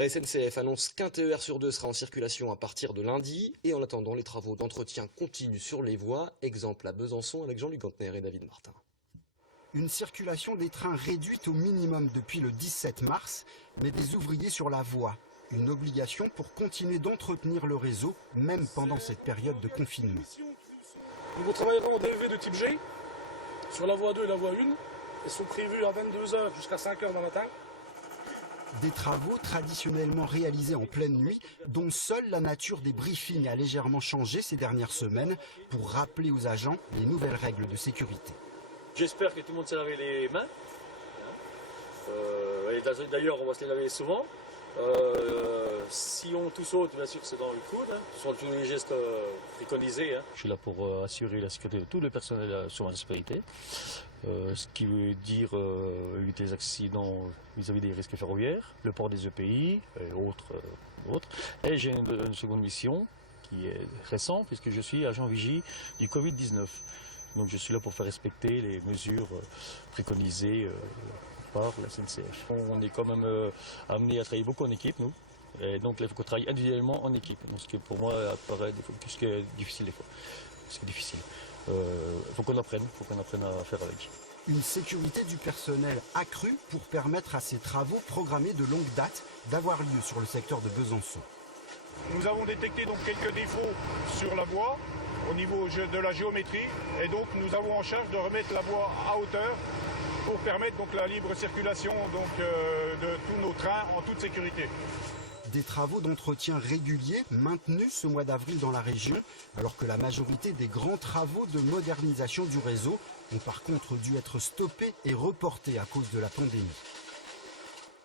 La SNCF annonce qu'un TER sur deux sera en circulation à partir de lundi. Et en attendant, les travaux d'entretien continuent sur les voies. Exemple à Besançon avec Jean-Luc Gantner et David Martin. Une circulation des trains réduite au minimum depuis le 17 mars, mais des ouvriers sur la voie. Une obligation pour continuer d'entretenir le réseau, même pendant cette période de confinement. Nous travaillerons en DEV de type G, sur la voie 2 et la voie 1. Elles sont prévues à 22 h jusqu'à 5 h du matin. Des travaux traditionnellement réalisés en pleine nuit, dont seule la nature des briefings a légèrement changé ces dernières semaines pour rappeler aux agents les nouvelles règles de sécurité. J'espère que tout le monde s'est lavé les mains. D'ailleurs, on va se les laver souvent. Si on tout saute, bien sûr, c'est dans le coude. Ce sont tous les gestes préconisés. Je suis là pour assurer la sécurité de tout le personnel sur ma responsabilité. Ce qui veut dire éviter les accidents vis-à-vis des risques ferroviaires, le port des EPI et autres. Et j'ai une seconde mission qui est récente puisque je suis agent vigie du Covid-19. Donc je suis là pour faire respecter les mesures préconisées par la SNCF. On est quand même amené à travailler beaucoup en équipe, nous. Et donc il faut qu'on travaille individuellement en équipe. Donc, ce qui pour moi apparaît plus que difficile des fois. C'est difficile. Faut qu'on apprenne à faire avec. Une sécurité du personnel accrue pour permettre à ces travaux programmés de longue date d'avoir lieu sur le secteur de Besançon. Nous avons détecté donc quelques défauts sur la voie au niveau de la géométrie et donc nous avons en charge de remettre la voie à hauteur pour permettre donc la libre circulation de tous nos trains en toute sécurité. Des travaux d'entretien réguliers maintenus ce mois d'avril dans la région, alors que la majorité des grands travaux de modernisation du réseau ont par contre dû être stoppés et reportés à cause de la pandémie.